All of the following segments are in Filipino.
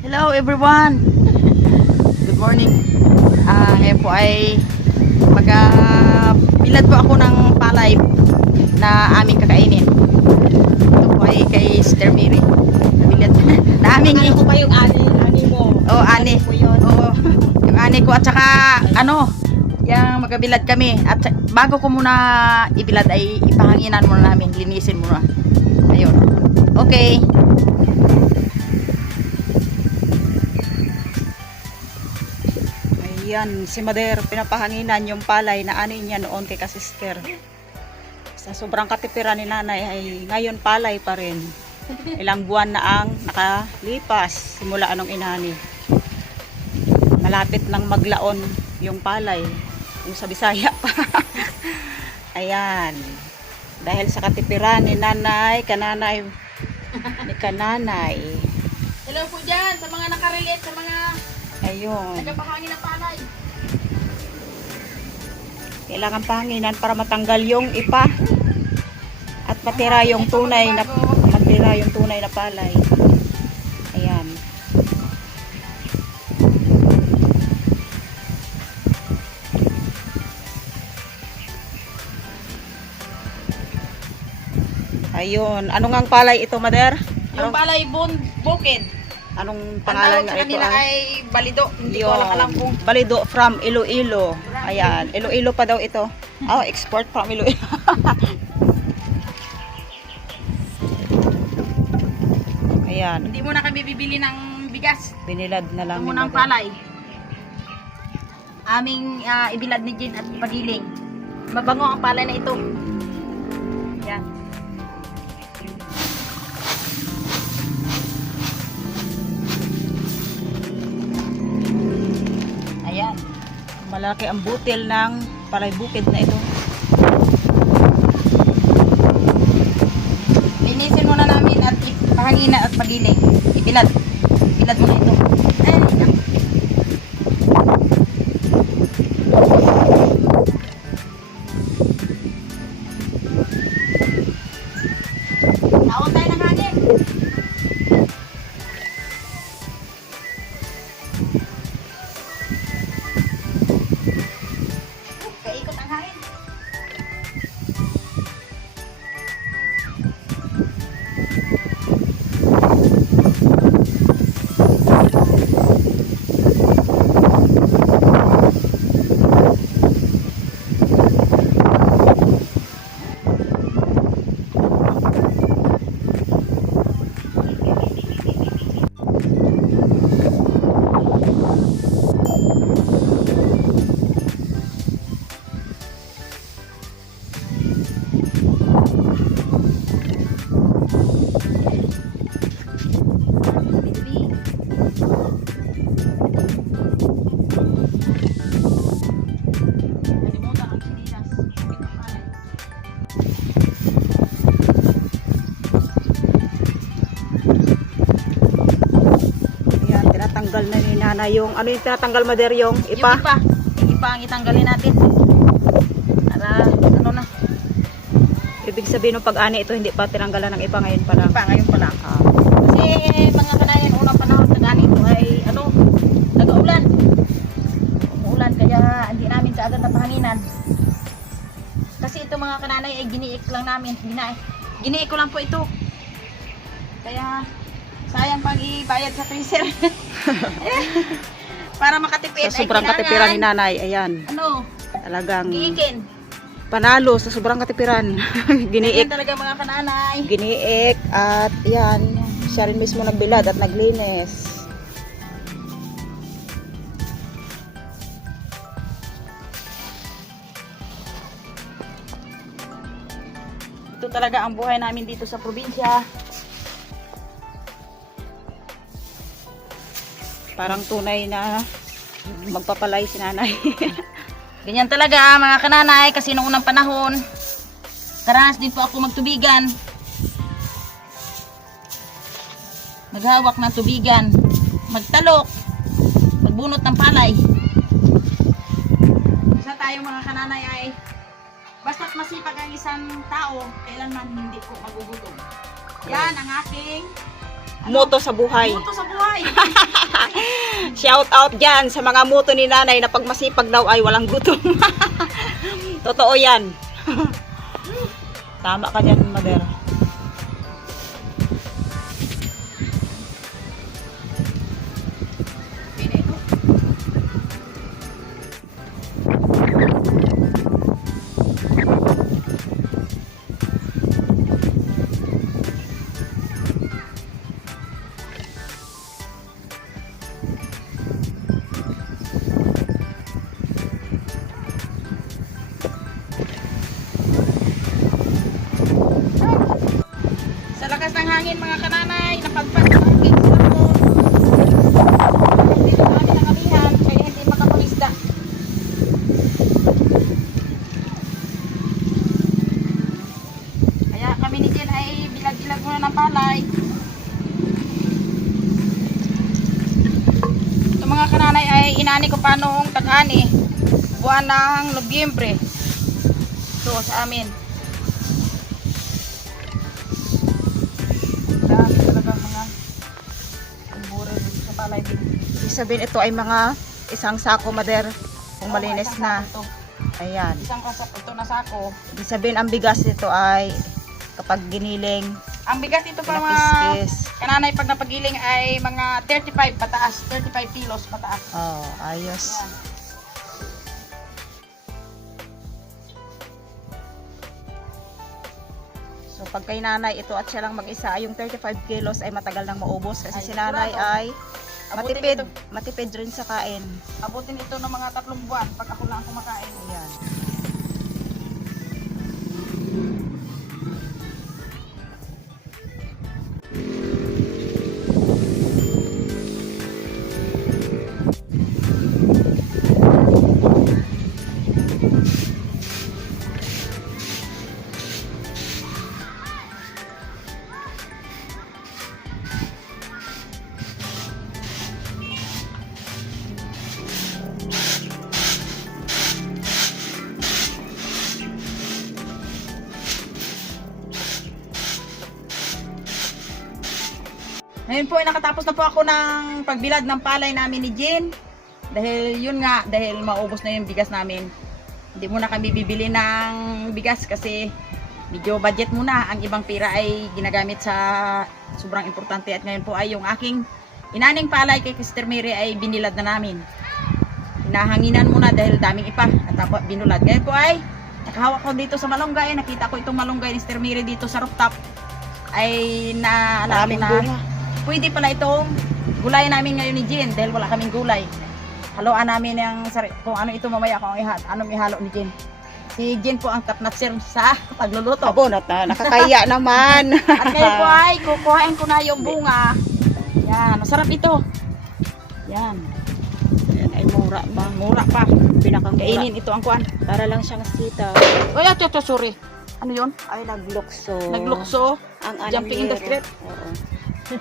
Hello everyone. Good morning. Ngayon po ay magbilad po ako ng palay na aming kakainin. Ito po ay kay Sister Mary. Nabilad na aming Ano ko pa yung ani mo? Oh, ani. Ko yun. Oo. Yung ani ko at saka yung magabilad kami. At bago ko muna ibilad ay ipahanginan muna namin, linisin muna. Ayun. Okay. Ayan, si Mader, pinapahanginan yung palay na ani niya noon kay kasister. Sa sobrang katipiran ni nanay ay ngayon palay pa rin. Ilang buwan na ang nakalipas simula anong inani. Malapit nang maglaon yung palay. Yung sa Bisaya pa. Ayan. Dahil sa katipiran ni nanay, kananay, ni kananay. Hello po dyan sa mga nakarelate, sa mga Ayun. nagpahangin ng palay. Kailangan pahanginan para matanggal yung ipa at matira yung tunay na palay. Ayan. Ayun. Ano ngang palay ito, Mader? Yung palay bukid. Anong Ang pangalan tawag nga sa ito? kanila ay balido. Hindi ko alam kung Balido from Iloilo. Ayan. Iloilo pa daw ito. Oh, export from Iloilo. Ayan. hindi mo na kami bibili ng bigas. Binilad na lang Ito ni muna ang Mader. palay. Aming ibilad ni Jean at Pagiling. Mabango ang palay na ito. Yan. Ayan. Malaki ang butil ng palay bukid na ito. Linisin muna namin at ipahangina at pagiling. Ibilad. Ibilad muna ito. Ayan. Tawag tayo ng hangin. Kaikot ang hangin. Nalimutan ang sinilas. Ayan. Tinatanggal na ni Nana yung, ano yung tinatanggal, Mader, yung Yung ipa? ipa. Yung ipa ang itanggalin natin. Para ano na. Ibig sabihin ng pag-ani ito, hindi pa tinanggalan ng ipa ngayon pa lang. Ipa ngayon pa lang. Ah. Kasi mga kanayan unang panahon sa ganito ay nag-uulan. Umuulan kaya hindi namin kaagad napahanginan. Kasi ito mga kananay ay giniik lang namin. Giniik ko lang po ito. Kaya sayang pang ibayad sa freezer. Para makatipid Sa sobrang katipiran ni Nanay, ayan. Talagang giikin. panalo sa sobrang katipiran. Giniik. Ganyan talaga mga kananay. Giniik at yan, siya rin mismo nagbilad at naglinis. Ito talaga ang buhay namin dito sa probinsya. Parang tunay na magpapalay si nanay. Ganyan talaga mga kananay kasi noong unang panahon karanas din po ako magtubigan. Maghawak ng tubigan, magtalok, magbunot ng palay. Isa tayo mga kananay ay basta't masipag ang isang tao, kailanman hindi ko magugutom. Yan ang aking Moto sa buhay. moto sa buhay. Shout out dyan sa mga moto ni nanay na pag masipag daw ay walang gutom. Totoo yan. Tama ka dyan, Mother. Pwede ito. Sa lakas ng hangin mga kananay, napagpag ng hangin sa ako. Hindi na kami nangalihan, kaya hindi makapangisda. Kaya kami ni Jen ay bilag-ilag muna ng palay. Ito mga kananay ay inani ko pa noong tag-ani, buwan ng Nobyembre. Ito sa amin. Dami talaga mga kumbura dito sa palay din. Ibig sabihin ito ay mga isang sako, Mother. Kung malinis Isang na. sako to. Ayan. Isang kasak ito na sako. Ibig sabihin ang bigas nito ay kapag giniling, Ang bigas dito pa mga nakis-kis. kananay pag napagiling ay mga 35 pataas. 35 kilos pataas. Oh, ayos. Yan. So pag kay nanay ito at siya lang mag-isa, yung 35 kilos ay matagal nang maubos kasi Ay, si nanay sigurado. ay Abutin matipid, ito. matipid rin sa kain. Abutin ito ng mga 3 buwan pag ako lang ang kumakain. Ayan. Ngayon po ay nakatapos na po ako ng pagbilad ng palay namin ni Jen. Dahil yun nga, dahil maubos na yung bigas namin. Hindi muna kami bibili ng bigas kasi medyo budget muna. Ang ibang pira ay ginagamit sa sobrang importante. At ngayon po ay yung aking inaning palay kay Sister Mary ay binilad na namin. Hinahanginan muna dahil daming ipa at tapos binulad. Ngayon po ay nakahawak ko dito sa malunggay. Nakita ko itong malunggay ni Sister Mary dito sa rooftop. Ay naalala ko Maraming na bunga. pwede pala itong gulay namin ngayon ni Jen dahil wala kaming gulay. Haluan namin yung kung ano ito mamaya kung anong ihalo ni Jen. Si Jen po ang top-notcher sa pagluluto. Abo, nakakaya naman. At ngayon po ay kukuhain ko na yung bunga. Yan, masarap ito. Yan. Ayan ay mura pa. Mura pa. Pinakang Kainin ito ang kuan. Para lang siyang sitaw. Oy, ito, sorry. Ano yun? Ay, naglukso. Naglukso. Ang Jumping in the street. Oo.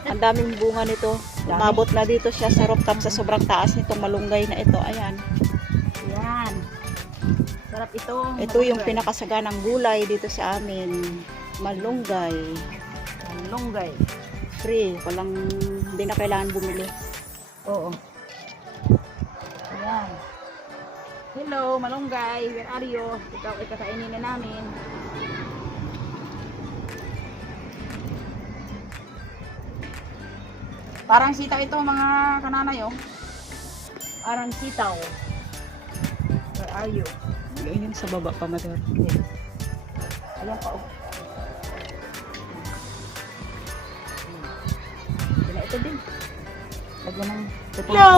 Ang daming bunga nito. Dami. Umabot na dito siya sa rooftop sa sobrang taas nitong malunggay na ito. Ayan. Yan. Sarap ito. Ito yung pinakasaganang gulay dito sa amin. Malunggay. Malunggay. Free. Hindi na kailangan bumili. Oo. Ayan. Hello, malunggay. Where are you? Ikaw ay kakainin na namin. Parang sitaw ito mga kananay oh. Parang sitaw. Where are you? Yun sa baba pa, Mother. Ayan pa oh. Ito din. Lagyan ng hello!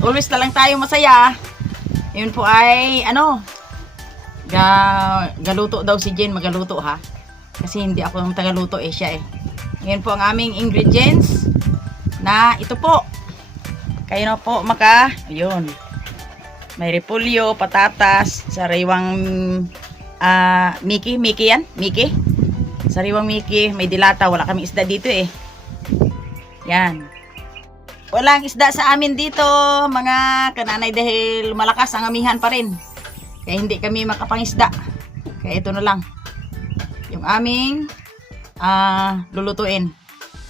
Always na lang tayo masaya. Yun po ay ano, galuto daw si Jen, magaluto ha. Kasi hindi ako yung tagaluto siya eh. Ngayon po ang aming ingredients na ito po. Kayo na po ayun. May repolyo, patatas, sariwang Mickey yan? Mickey? Sariwang Mickey, may dilata, wala kaming isda dito eh. Yan. Walang isda sa amin dito, mga kananay dahil malakas ang amihan pa rin. Kaya hindi kami makapangisda. Kaya ito na lang. Yung aming lulutuin.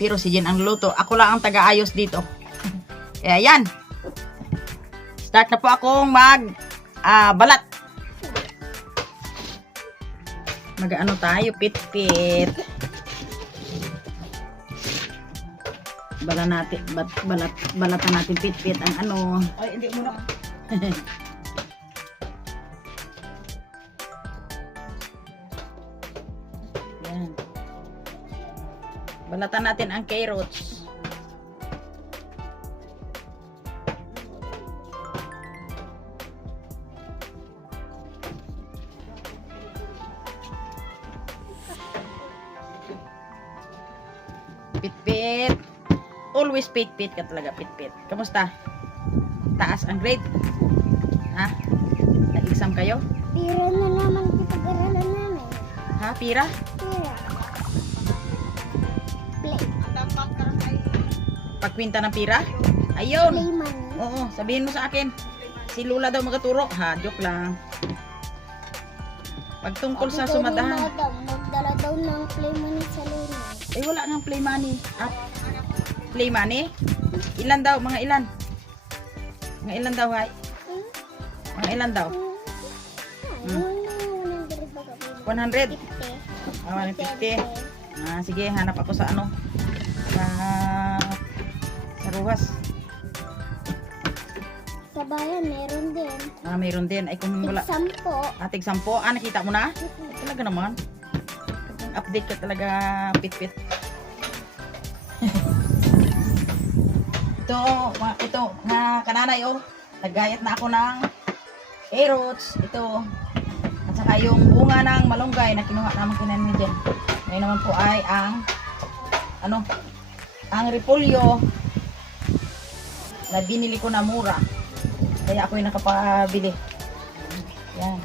Pero si Jen ang luluto. Ako lang ang taga-ayos dito. Kaya yan. Start na po akong balat. Mag-ano tayo, pit-pit. Balatan natin pit-pit ang ano. Ay, hindi mo na. Yan. Balatan natin ang carrots. Pit-pit. Always pit-pit ka talaga, pit-pit. Kamusta? Taas ang grade? Ha? Nag-exam kayo? Pira na naman sa pag-aralan namin. Ha? Pira? Pira. Play. Pagkwinta ng pira? Ayun! Play money. Oo, sabihin mo sa akin. Si Lula daw magaturo. Ha, joke lang. Pagtungkol sa Sabi daw ni sumadahan. Madam, magdala daw ng play money sa lunes. Eh, wala nang play money. Ah, play money? Ilan daw? Mga ilan? Mga ilan daw, hay? Mga ilan daw? 100? 150. Ah, 150. Ah, sige, hanap ako sa ano? Sa Ruhas. Sa bayan, meron din. Ah, mayroon din. Ay, kung wala. Sampo. Ating 10. Ah, nakita mo na? Talaga naman. Update ka talaga, pit-pit. ito, nga kananay, oh. Naggayat na ako ng carrots. Ito. At saka yung bunga ng malunggay na kinuha naman kinanin dyan. Ngayon naman po ay ang repolyo na binili ko na mura. Kaya ako yung nakapabili. Yan.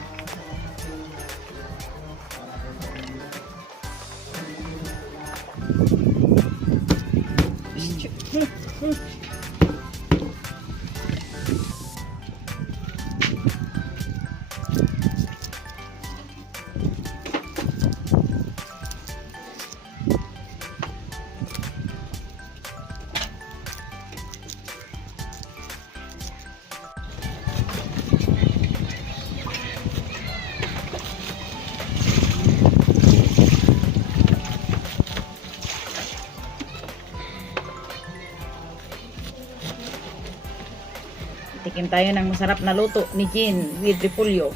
Tikim tayo ng masarap na luto ni Jean with repolyo.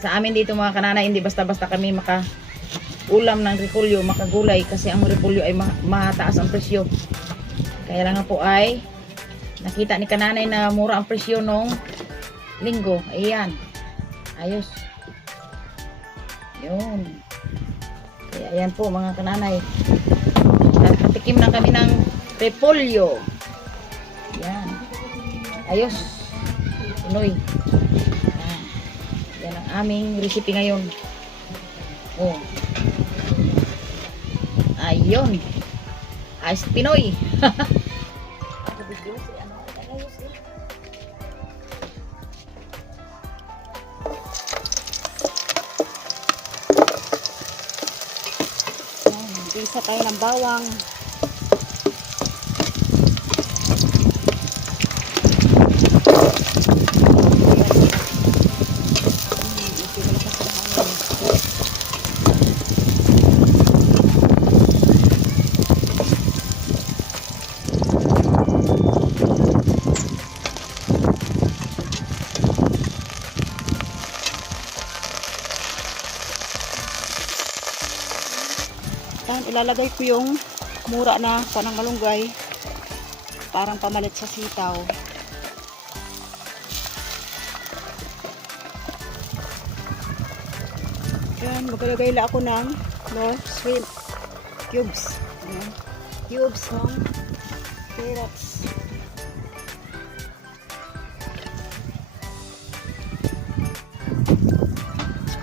Sa amin dito mga kanana, hindi basta-basta kami ulam ng repolyo, makagulay kasi ang repolyo ay mataas ang presyo. Kaya lang nga po ay nakita ni kananay na mura ang presyo nung linggo. Ayan. Ayos. Yun. Kaya ayan po mga kananay. Nakatikim na kami ng repolyo. Yan. Ayos. Pinoy. Yan. Yan ang aming recipe ngayon. Oh. Ayun. Ayos Pinoy. Isa tayo ng bawang. Ilalagay ko yung mura na panang malunggay, parang pamalit sa sitaw. Yan, maglalagay lang ako ng shrimp cubes. Ayan. Cubes ng carrots.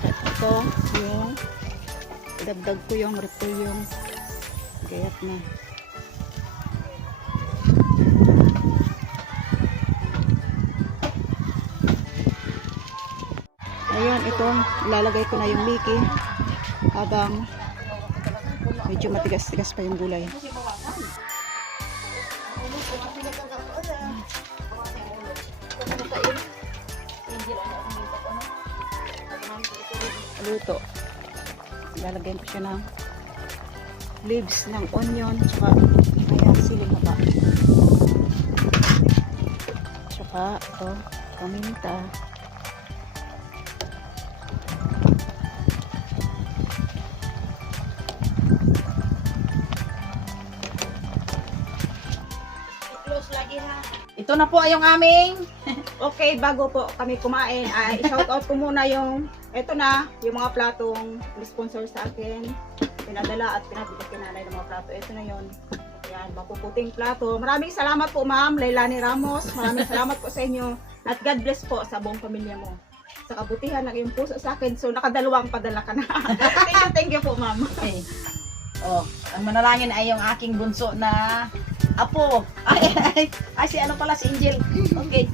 Ito yung dagdag ko yung repolyong gayat na. Ayan, itong ilalagay ko na yung Mickey. Habang medyo matigas-tigas pa yung gulay. Luto. Lalagyan ko siya ng leaves ng onion tsaka ayan, siling haba. Tsaka ito, paminta. Close lagi ha. Ito na po yung aming Okay, bago po kami kumain, ay shout out ko muna yung eto na, yung mga platong sponsor sa akin. Pinadala at pinabili kay nanay ng mga plato. Ito na yon. Yan, mapuputing plato. Maraming salamat po, Ma'am Lailani Ramos. Maraming salamat po sa inyo. At God bless po sa buong pamilya mo. Sa kabutihan ng iyong puso sa akin. So, nakadalawang padala ka na. Thank you po, Ma'am. Okay. Oh, ang manalangin ay yung aking bunso na apo. Ay, si ano pala, si Angel. Okay.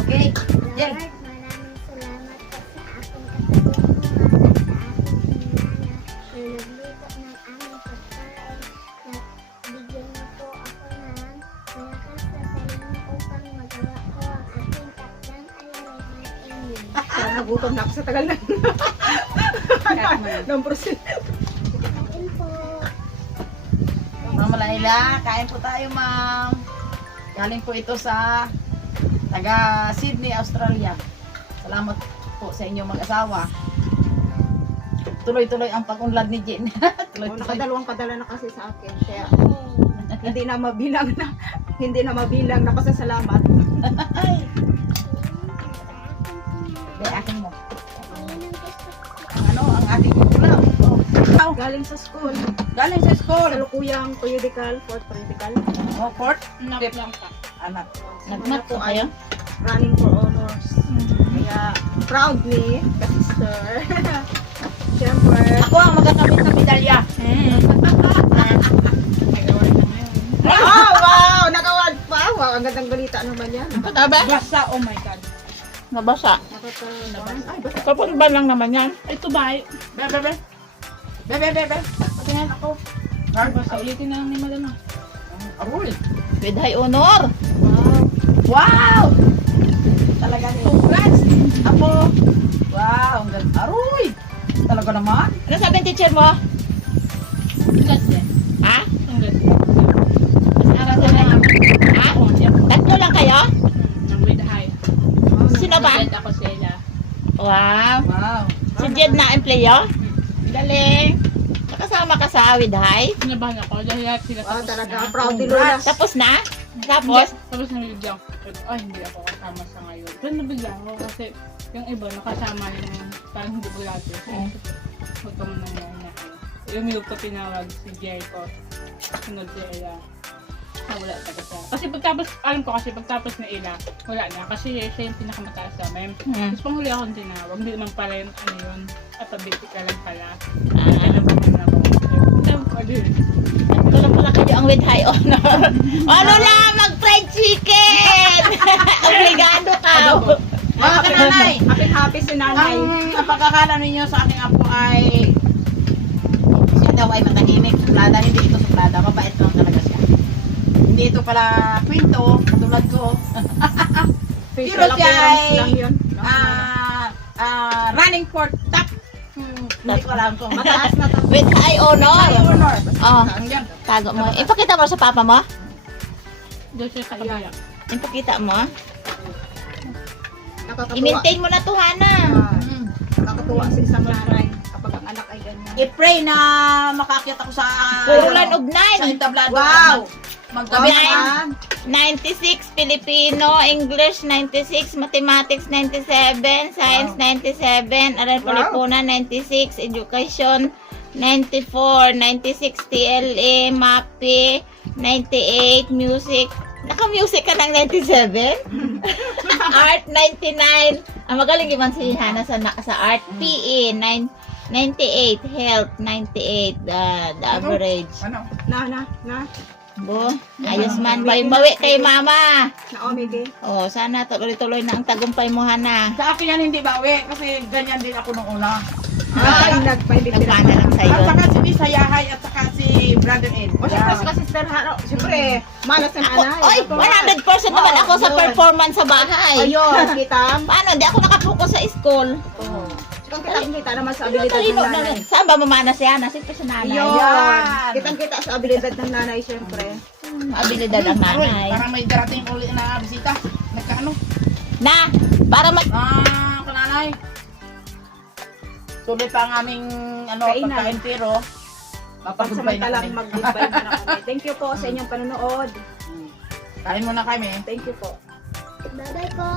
Okay. Angel. Lord, maraming salamat po sa aking katulungan at sa aking ninana na nagluto ng aming pagkain na bigyan niyo po ako ng malakas na talino upang magawa ko ang aking takdang alamin ng inyo. Parang nagutom na ako sa tagal na. Ng proseso. Kain po. Ma'am Laila, kain po tayo, ma'am. Galing po ito sa taga Sydney, Australia. Salamat po sa inyong mag-asawa. Tuloy-tuloy ang pag-unlad ni Jen. Tuloy-tuloy. Nakadalawang padala na kasi sa akin. Kaya hindi na mabilang na pasasalamat. Be, akin mo. Ayun ang gusto ko. Ang ano, ang ating ulam. Oh. Galing sa school. Galing sa school. Salukuyang periodical, fourth periodical. Oh, port. Fifth lang pa. Anak. Nagnat po ay running for honors. Kaya proudly, ka-sister. Siyempre. Ako ang magagamit ng medalya. Oh, wow! Nakawad pa! Wow, ang gandang balita naman yan. Basa, oh my God. Nabasa. Nakatawa. Ay, basta. Kapag ba lang naman yan? Ito ba? Bebe. Tingnan ako. Basta ulitin na lang ni Malana. Aroy. With high honor. Wow! Talagang congrats. Apo. Wow, ang ganda. Aroy. Talaga naman. Ano sabi ng teacher mo? Ha? Mas aral na. Ha? Tatlo lang kayo? Sino ba? Ako sila. Wow. Wow. Si Jed na employo? Galing. Nakasama ka sa Awid High? Sinabahan ako dahil sila Wow, tapos talaga. na. Proudly, Lola. Tapos na? Tapos? Tapos nabigyan ko. Ay, hindi ako kasama sa ngayon. Pero nabigyan ako kasi yung iba nakasama yung parang hindi ko lahat. Huwag ka muna na kayo. Yung milk ko tinawag si Jericho. Sunod si Ella. Wala talaga siya. Kasi pagtapos, alam ko kasi pagtapos na Ella, wala na. Kasi siya yung pinakamataas sa amin. Tapos panghuli akong tinawag. Hindi naman pala yung ano yun. At ka lang pala. Alam ko na ako. Alam ko din. Ito lang pala kayo ang with high honor. Ano lang, mag-fried chicken! Obligado ka! Mga kananay! Happy si nanay. Ang pagkakala ninyo sa aking apo ay siya daw ay matahimik, suplada. Hindi ito suplada, mabait lang talaga siya. Hindi ito pala kwento, katulad ko. Facial Pero siya appearance ay- lang yun. Running for top. Hindi ko alam kung Mataas na to. with high honor. High honor. Oh, Ang yan. tago mo. Ipakita mo sa papa mo. Doon siya sa kabila. Ipakita mo. Nakakatuwa. I-maintain mo na to, Hana. Nakakatuwa sa isang nanay kapag ang anak ay ganyan. I-pray na makaakyat ako sa Purulan og sa 9. entablado. Wow! Maggabi Nine. na. 96 Filipino, English 96, Mathematics 97, Science 97, Aral Palipunan 96, Education 94, 96 TLE, MAPE 98, Music. Naka-music ka ng 97? Art 99. Ang magaling naman si Hana sa art. PE 98, Health 98, the average. Ano? Na. Bo, ayos man. Bawi kay mama. Naomi din. Oh, sana tuloy-tuloy na ang tagumpay mo, Hana. Sa akin yan hindi bawi kasi ganyan din ako nung una. Ay, nagpahilig Nagmana lang sa'yo. At saka si Miss Hayahay at saka si Brother Ed. O syempre sa sister Haro, syempre, malas na nanay. Oy, 100% naman ako sa performance sa bahay. Ayun, kita. Paano? Hindi ako nakapokus sa school. Kitang-kita naman sa abilidad ng Talino nanay. na. Saan ba mamanas yan? Siyempre sa nanay. Ayun. Kitang-kita sa abilidad ng nanay, syempre. Abilidad ang Aroy, nanay. parang may darating uli na bisita. Nagkaano? Na, para mag... Kananay. Tuloy pa ang aming Kainan. pagkain pero papagumpay na Pansamantalang kami. mag-goodbye muna kami. Thank you po sa inyong panonood. Kain muna kami. Thank you po. Bye-bye po.